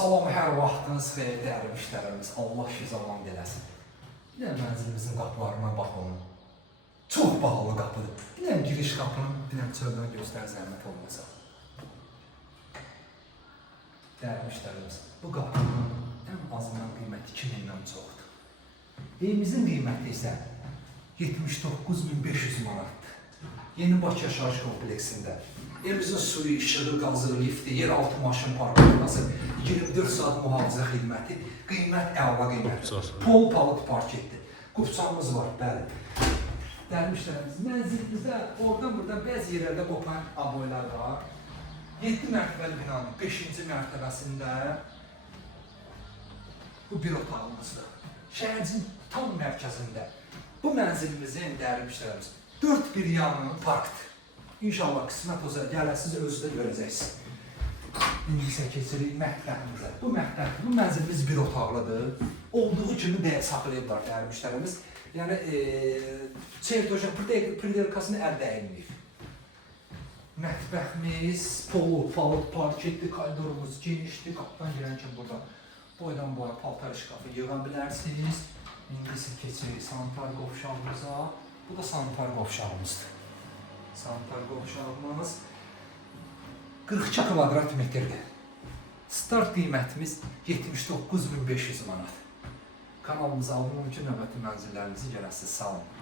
Salam, hər vaxtınız xeyir, dəyərli müştərimiz. Allah zaman eləsin. Bir də mənzilimizin qapılarına baxın. Çox bahalı qapıdır. Bir də giriş qapının bir də çöldən göstər zəhmət olmasa. Dəyərli müştərimiz, bu qapının ən azından qiyməti 2000-dən çoxdur. Evimizin qiyməti isə 79.500 manatdır. Yeni Bakı yaşayış kompleksində. Evimizin suyu, işığı, qazı, lifti, yeraltı maşın parkası, 24 saat mühafizə xidməti, qiymət əla qiymətdir. Pol palıd parketdir. Qupçamız var, bəli. Dəyərli müştərimiz, mənzilimizdə oradan-buradan bəzi yerlərdə qopan aboylar var. 7 mərtəbəli binanın 5-ci mərtəbəsində bu bir otağımızdır. Şəhərin tam mərkəzində. Bu mənzilimizin dəyərli müştərimiz 4 bir yanı parkdır. İnşallah qismət olsa gələsiz özü də görəcəksiniz. İndi isə keçirik mətbəximizə. Bu mənzilimiz bir otaqlıdır. Olduğu kimi də saxlayıblar dəyərli müştərimiz. Yəni, çertojen priderkasını əldə edilməyib. Mətbəximiz polu, palıd, parketli, koridorumuz genişdir. Qapıdan girən kimi burada boydan boya paltar şkafı yığa bilərsiniz. İndi isə keçirik sanitar qovşağımıza. Bu da sanitar qovşağımızdır. Sanitar qovşağımız 42 kvadrat metrdir. Start qiymətimiz 79.500 manat. Kanalımıza abunə olun ki, növbəti mənzillərinizi görəsiniz. Sağ olun.